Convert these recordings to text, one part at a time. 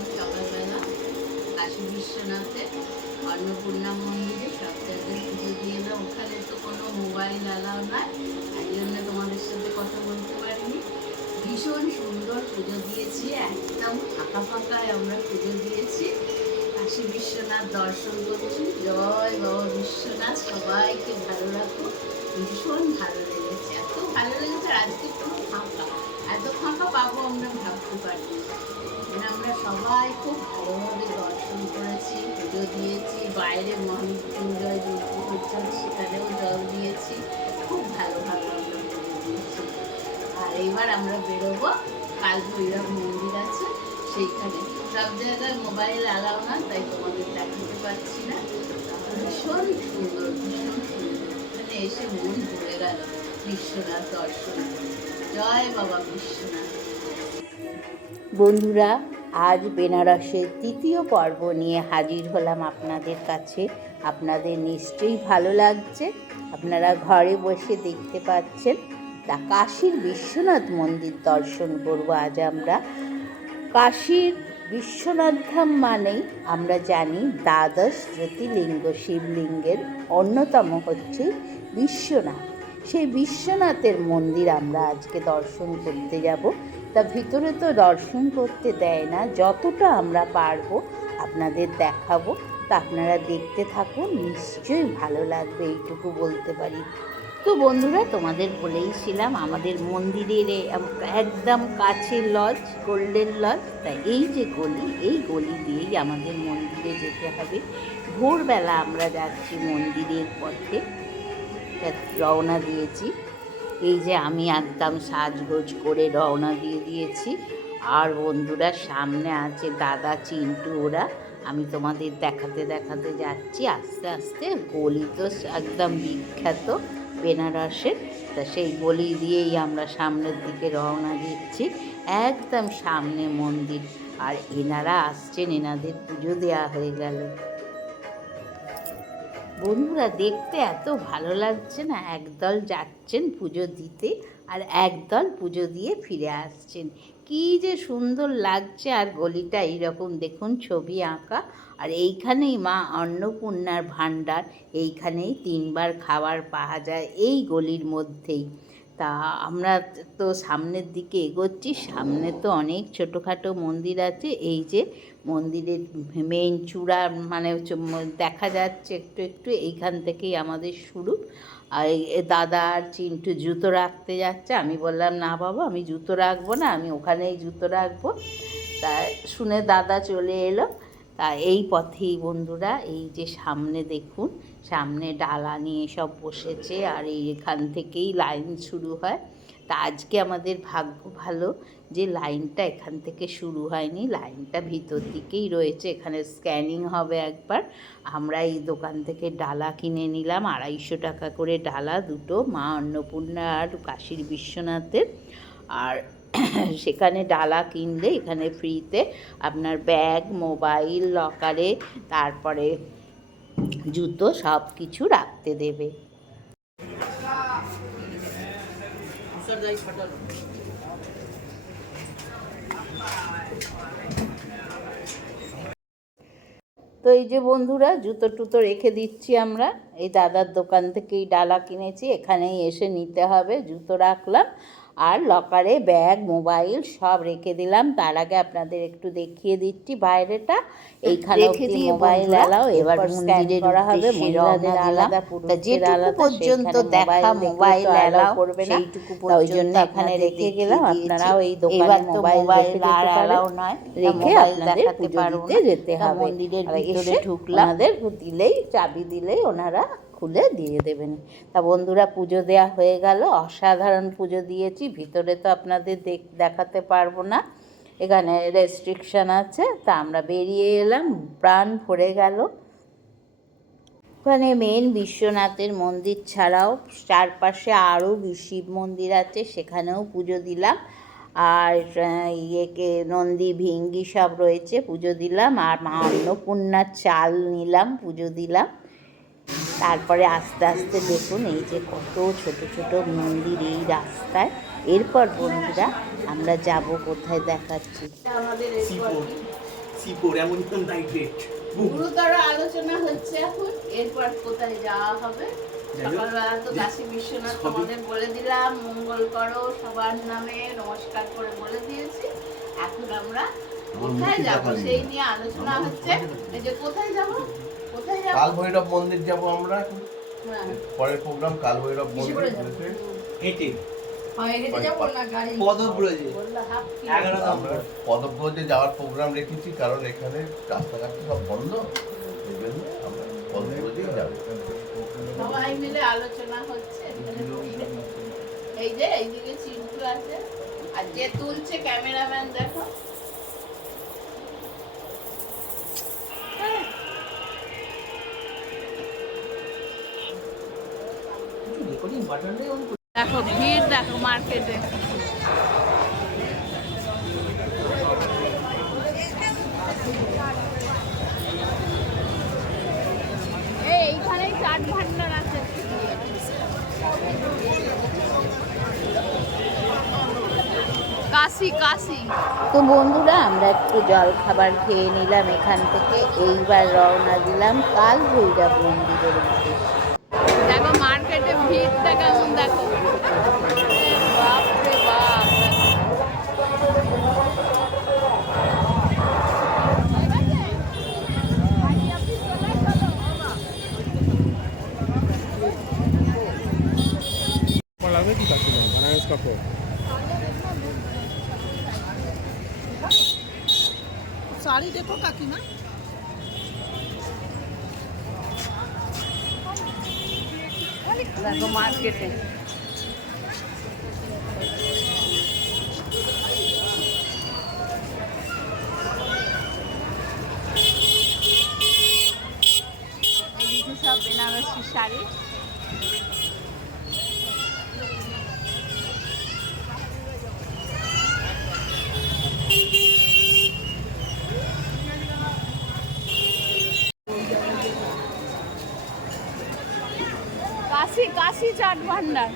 এলাম সকালবেলা কাশী বিশ্বনাথে অন্নপূর্ণা মন্দিরে সপ্তাহে পুজো দিয়ে এলাম। ওখানে তো কোনো মোবাইল অ্যালাউ নয়, তাই জন্য তোমাদের সাথে কথা বলতে পারিনি। ভীষণ সুন্দর পুজো দিয়েছি, একদম ফাঁকা ফাঁকায় আমরা পুজো দিয়েছি। কাশী বিশ্বনাথ দর্শন করছি। জয় বাবা বিশ্বনাথ, সবাইকে ভালো রাখো। ভীষণ ভালো লেগেছে, এত ভালো লেগেছে। আজকে পুরো ফাঁকা, এত ফাঁকা পাবো আমরা ভাবতে পারিনি। মানে আমরা সবাই খুব ভালোভাবে দর্শন করেছি, পুজো দিয়েছি। বাইরে মহামৃত্যুঞ্জয় যজ্ঞ হচ্ছে, সেখানেও জল দিয়েছি। খুব ভালোভাবে আমরা পুজো দিয়েছি। আর এইবার আমরা বেরোবো, কাল ভৈরব মন্দির আছে সেইখানে। সব জায়গায় মোবাইল অ্যালাউ না, তাই তোমাদের দেখাতে পারছি না। ভীষণ সুন্দর, ভীষণ সুন্দর। এখানে এসে মন ভরে গেল বিশ্বনাথ দর্শন। জয় বাবা বিশ্বনাথ। বন্ধুরা, আজ বেনারসের তৃতীয় পর্ব নিয়ে হাজির হলাম আপনাদের কাছে। আপনাদের নিশ্চয়ই ভালো লাগছে। আপনারা ঘরে বসে দেখতে পাচ্ছেন। তা কাশীর বিশ্বনাথ মন্দির দর্শন করব আজ আমরা। কাশীর বিশ্বনাথ ধাম মানেই আমরা জানি দ্বাদশ জ্যোতির্লিঙ্গ শিবলিঙ্গের অন্যতম হচ্ছে বিশ্বনাথ। সেই বিশ্বনাথের মন্দির আমরা আজকে দর্শন করতে যাব। তা ভিতরে তো দর্শন করতে দেয় না, যতটা আমরা পারবো আপনাদের দেখাবো। তা আপনারা দেখতে থাকুন, নিশ্চয়ই ভালো লাগবে, এইটুকু বলতে পারি। তো বন্ধুরা, তোমাদের বলেইছিলাম আমাদের মন্দিরের একদম কাছে লজ, গোল্ডেন লজ। তাই এই যে গলি, এই গলি দিয়েই আমাদের মন্দিরে যেতে হবে। ভোরবেলা আমরা যাচ্ছি মন্দিরের পথে, রওনা দিয়েছি। এই যে আমি একদম সাজগোজ করে রওনা দিয়ে দিয়েছি। আর বন্ধুরা, সামনে আছে দাদা চিন্টু, ওরা। আমি তোমাদের দেখাতে দেখাতে যাচ্ছি আস্তে আস্তে। গলি তো একদম বিখ্যাত বেনারসের, তা সেই গলি দিয়েই আমরা সামনের দিকে রওনা দিচ্ছি। একদম সামনে মন্দির। আর এনারা আসছেন, এনাদের পুজো দেওয়া হয়ে গেল। বন্ধুরা, দেখতে এত ভালো লাগছে না। একদল যাচ্ছেন পুজো দিতে, আর একদল পুজো দিয়ে ফিরে আসছেন। কি যে সুন্দর লাগছে। আর গলিটা এইরকম দেখুন, ছবি আঁকা। আর এইখানেই মা অন্নপূর্ণার ভাণ্ডার, এইখানেই 3 বার খাবার পাওয়া যায়, এই গলির মধ্যেই। তা আমরা তো সামনের দিকে এগোচ্ছি। সামনে তো অনেক ছোটোখাটো মন্দির আছে। এই যে মন্দিরের মেইন চূড়া, মানে দেখা যাচ্ছে একটু একটু, এইখান থেকেই আমাদের শুরু। আর দাদা আর চিন্টু জুতো রাখতে যাচ্ছে। আমি বললাম, না বাবা, আমি জুতো রাখবো না, আমি ওখানেই জুতো রাখবো। তা শুনে দাদা চলে এলো। তা এই পথেই বন্ধুরা, এই যে সামনে দেখুন, সামনে ডালা নিয়ে সব বসেছে। আর এখান থেকেই লাইন শুরু হয়। তা আজকে আমাদের ভাগ্য ভালো যে লাইনটা এখান থেকে শুরু হয়নি, লাইনটা ভিতর দিকেই রয়েছে। এখানে স্ক্যানিং হবে একবার। আমরা এই দোকান থেকে ডালা কিনে নিলাম, 250 টাকা করে ডালা দুটো, মা অন্নপূর্ণা আর কাশীর বিশ্বনাথের। আর সেখানে ডালা কিনলে এখানে ফ্রিতে আপনার ব্যাগ, মোবাইল, লকারে, তারপরে জুতো, সব কিছু রাখতে দেবে। তো এই যে বন্ধুরা, জুতো টুতো রেখে দিচ্ছি আমরা। এই দাদার দোকান থেকেই ডালা কিনেছি, এখানেই এসে নিতে হবে। জুতো রাখলাম, আর লকারে ব্যাগ, মোবাইল সব রেখে দিলাম। তার আগে আপনাদের একটু দেখিয়ে দিচ্ছি বাইরেটা। এইখানে মোবাইল এলাও। এবার মন্দিরে করা হবে, মহিলাদের আলাদা, পুরুষদের আলাদা। পর্যন্ত দেখা মোবাইল এলাও করবে না, সেইটুকু ওই জন্য এখানে রেখে গেলাম। আপনারাও এই দোকানে মোবাইল আর এলাও নয়, রেখে আপনাদের পুজো দিতে যেতে হবে। মন্দিরের ভিতরে ঢুকলাম, ওনাদের দিলেই, চাবি দিলেই ওনারা খুলে দিয়ে দেবেন। তা বন্ধুরা, পুজো দেওয়া হয়ে গেল। অসাধারণ পুজো দিয়েছি। ভিতরে তো আপনাদের দেখাতে পারবো না, এখানে রেস্ট্রিকশান আছে। তা আমরা বেরিয়ে এলাম, প্রাণ ভরে গেল। ওখানে মেন বিশ্বনাথের মন্দির ছাড়াও চারপাশে আরও শিব মন্দির আছে, সেখানেও পুজো দিলাম। আর নন্দী ভিঙ্গি সব রয়েছে, পুজো দিলাম। আর মা অন্নপূর্ণার চাল নিলাম, পুজো দিলাম। তারপরে আস্তে আস্তে দেখুন, এই যে কত ছোট ছোট মন্দির এই রাস্তায়। এরপর বন্ধুরা, আমরা যাব কোথায় দেখাচ্ছি, C4 অ্যামোনিয়াম নাইট্রেট। গুরুতর আলোচনা হচ্ছে এখন, এরপর কোথায় যাওয়া হবে। সকালবেলা তো কাশী বিশ্বনাথ তোমাদের বলে দিলাম, মঙ্গল করো সবার নামে নমস্কার করে বলে দিয়েছি। এখন আমরা কোথায় যাব সেই নিয়ে আলোচনা হচ্ছে। এই যে কোথায় যাব, কোথায় যাব? কাল ভৈরব মন্দির যাব আমরা। হ্যাঁ, পরের প্রোগ্রাম কাল ভৈরব মন্দির। হেঁটে হেঁটে যাবো না গাড়ি? পদব্রজে বললো হাফ 11 আমরা পদব্রজে যাওয়ার প্রোগ্রাম রেখেছি, কারণ এখানে রাস্তাঘাট তো সব বন্ধ, এই জন্য আমরা পদব্রজেই যাব। সবাই মিলে আলোচনা হচ্ছে এখানে বসে। এই যে এইদিকে চিন্টু আছে, আর যে তুলছে ক্যামেরাম্যান দেখো। রেকর্ডিং বাটনটাই অন করে। দেখো ভিড়, দেখো মার্কেটে। এইখানেই চাট ভান্ডার আছে। কাশি কাশি। তো বন্ধুরা আমরা একটু জল খাবার খেয়ে নিলাম এখান থেকে, এইবার রওনা দিলাম কাল ভৈরব মন্দিরের উদ্দেশ্যে। দেখো মার্কেটে ভিড়টা কেমন, দেখো বাপ রে বাপ। লাগবে কি কাটছিল বানারস কাপড় साड़ी देखो काकीमा দেখো মার্কেটে এইদিকে সব বেনারসি শাড়ি। কাশি কাশি চাট ভান্ডার।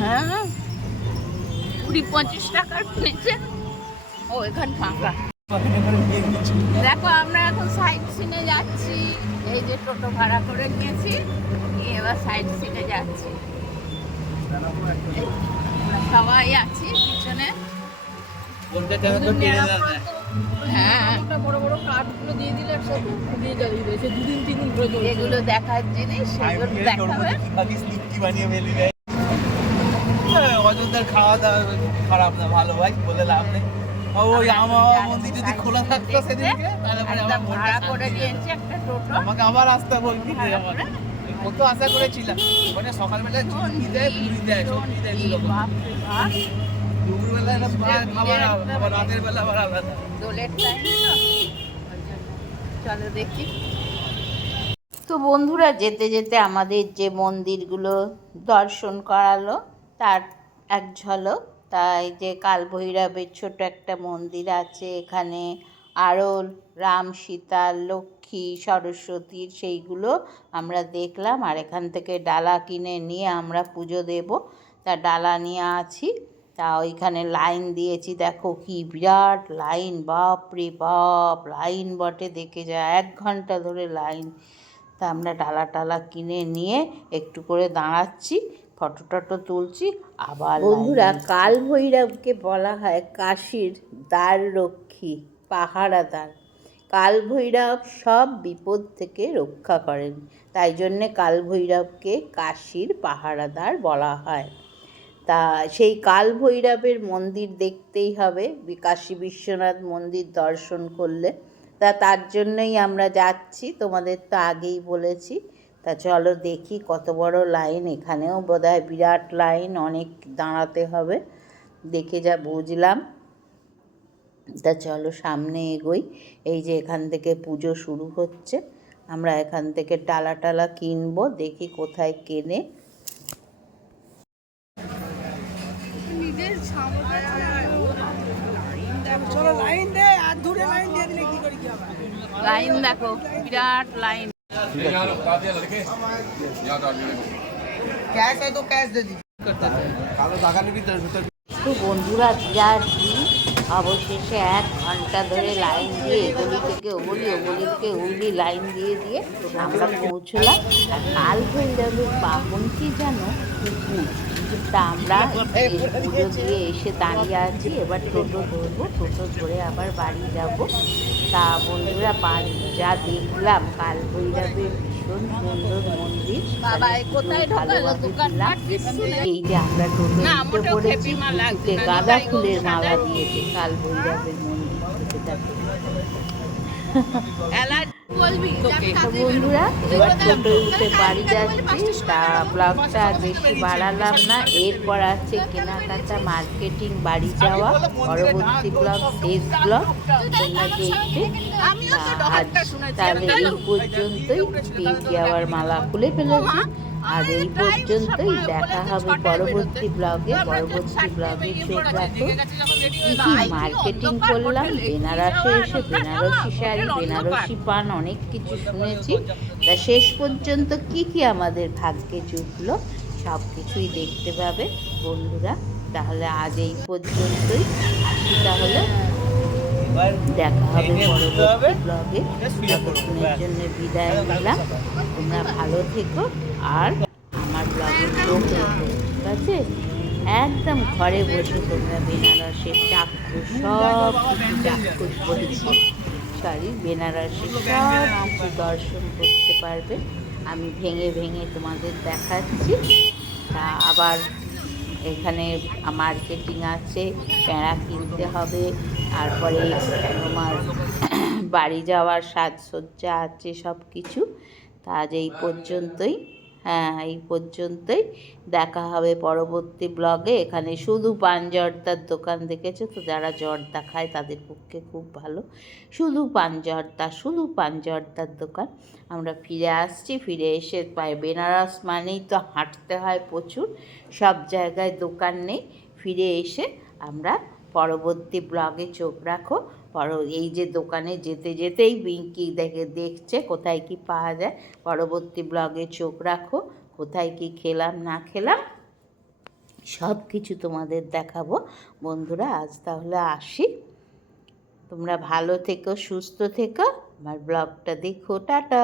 হ্যাঁ 20-25 টাকার কিনেছে। ও এখান ফাঁকা। দেখো আমরা এখন সাইড সিনে যাচ্ছি। এই যে টোটো ভাড়া করে নিয়েছি, নিয়ে এবার সাইড সিনে যাচ্ছি। সবাই আছি পিছনে। হ্যাঁ বড় বড় কাঠগুলো দিয়ে দিলে একসাথে দিয়ে জ্বালিয়ে দেয়, সে 2-3 দিন ধরে জ্বলবে। যেগুলো দেখার জিনিস সেগুলো দেখাবে। বানিয়ে ফেলি ভাই। অযোধ্যার খাওয়া দাওয়া খারাপ না, ভালো ভাই, বলে লাভ নেই। ওই আমার মন্দির যদি খোলা থাকতো সেদিনকে, তাহলে পরে একটা আমার ভাড়া মনটা করে শান্তি হতো। দিয়েছি একটা টোটো। আমাকে আবার আসতে বলবি রে আমার। কত আশা করেছিলাম, মানে সকালবেলা ঝুঁকি দেয়, পুরি দেয়, সবজি দেয়, দুরকম। বাপ রে বাপ। দুপুরবেলা একটা খাবার, আবার রাতের বেলা আবার আলাদা। দোলের টাইম তো ওই জন্য। চলো দেখি। তো বন্ধুরা যেতে যেতে আমাদের যে মন্দিরগুলো দর্শন করালো তার এক ঝলক। তাই যে কালভৈরবের ছোট একটা মন্দির আছে এখানে, আরও রাম সীতা লক্ষ্মী সরস্বতীর সেইগুলো আমরা দেখলাম। আর এখান থেকে ডালা কিনে নিয়ে আমরা পুজো দেব, তা ডালা নিয়ে আছি। তা ওইখানে লাইন দিয়েছি, দেখো কি বিরাট লাইন, বাপ রে বাপ, লাইন বটে, দেখে যা 1 ঘন্টা ধরে লাইন। তা আমরা ডালা টালা কিনে নিয়ে একটু করে দাঁড়াচ্ছি, ফটো টটো তুলছি, আবার বন্ধুরা কাল ভৈরবকে বলা হয় কাশীর দ্বার রক্ষী, পাহারাদার। কাল ভৈরব সব বিপদ থেকে রক্ষা করেন, তাই জন্যে কাল ভৈরবকে কাশীর পাহারাদার বলা হয়। তা সেই কাল ভৈরবের মন্দির দেখতেই হবে, কাশী বিশ্বনাথ মন্দির দর্শন করলে। তার জন্যই আমরা যাচ্ছি, তোমাদের তো আগেই বলেছি। তা চলো দেখি কত বড় লাইন, এখানেও বোধহয় বিরাট লাইন, অনেক দাঁড়াতে হবে, দেখে যা বুঝলাম। তা চলো সামনে এগোই। এই যে এখান থেকে পুজো শুরু হচ্ছে, আমরা এখান থেকে ডালা টালা কিনবো, দেখি কোথায় কেনে। লাইন দেখো, বিরাট লাইন। कैश है तो कैश दे दी। তো বন্ধুরা বিরাট ভিড়, অবশেষে 1 ঘন্টা ধরে লাইন দিয়ে এগলি থেকে ওগলি, ওগলি থেকে ওগলি লাইন দিয়ে দিয়ে আমরা পৌঁছলাম। আর কাল ভৈরবের বাহন কি জানো, কুকুর। তা আমরা পুজো দিয়ে এসে দাঁড়িয়ে আছি, এবার টোটো ধরবো, টোটো ধরে আবার বাড়ি যাব। তা বন্ধুরা যা দেখলাম, কাল ভৈরবের ভীষণ সুন্দর মন্দির, ভালোভাবে দিলাম। এই যে আমরা টোটো উঠে পড়েছি, উঠে গাঁদা ফুলের মালা দিয়েছে কাল ভৈরবের মন্দির থেকে, দেখো। তো বন্ধুরা এবার টোটোয় উঠে বাড়ি যাচ্ছি। তা ব্লগটা বেশি বাড়ালাম না, এরপর আছে কেনাকাটা, মার্কেটিং, বাড়ি যাওয়া, পরবর্তী ব্লগ শেষ ব্লগ তোমরা দেখবে। আজ তাহলে এই পর্যন্তই, পিঙ্কি আবার মালা খুলে ফেলেছি। আর এই পর্যন্তই, দেখা হবে পরবর্তী ব্লগে। পরবর্তী ব্লগে চোখ রাখো, কী কী মার্কেটিং করলাম, বেনারসে এসে বেনারসি শাড়ি, বেনারসি পান, অনেক কিছু শুনেছি। তা শেষ পর্যন্ত কি কি আমাদের ভাগ্যে জুটলো সব কিছুই দেখতে পাবে বন্ধুরা। তাহলে আজ এই পর্যন্তই, আসি তাহলে, দেখা হবে পরবর্তী ব্লগে। ততক্ষণের জন্য বিদায় নিলাম, তোমরা ভালো থেকো আর আমার ব্লগে চোখ রেখো, ঠিক আছে? একদম ঘরে বসে তোমরা বেনারসের চাক্ষুষ, সব কিছু চাক্ষুষ বলছি, সরি, বেনারসের সব কিছু দর্শন করতে পারবে। আমি ভেঙে ভেঙে তোমাদের দেখাচ্ছি। তা আবার এখানে মার্কেটিং আছে, প্যাঁড়া কিনতে হবে, তারপরে তোমার বাড়ি যাওয়ার সাজসজ্জা আছে, সব কিছু। তা আজ এই পর্যন্তই, হ্যাঁ এই পর্যন্তই, দেখা হবে পরবর্তী ব্লগে। এখানে শুধু পান জর্দার দোকান দেখেছো তো, যারা জর্দা খায় তাদের পক্ষে খুব ভালো, শুধু পান জর্দা, শুধু পান জর্দার দোকান। আমরা ফিরে আসছি, ফিরে এসে বেনারস মানেই তো হাঁটতে হয় প্রচুর, সব জায়গায় দোকান নেই। ফিরে এসে আমরা পরবর্তী ব্লগে চোখ রাখো। এই যে দোকানে যেতে যেতেই পিঙ্কি দেখছে কোথায় কি পাওয়া যায়। পরবর্তী ব্লগে চোখ রাখো, কোথায় কি খেলাম না খেলাম সব কিছু তোমাদের দেখাবো বন্ধুরা। আজ তাহলে আসি, তোমরা ভালো থেকো, সুস্থ থেকো, আমার ব্লগটা দেখো, টাটা।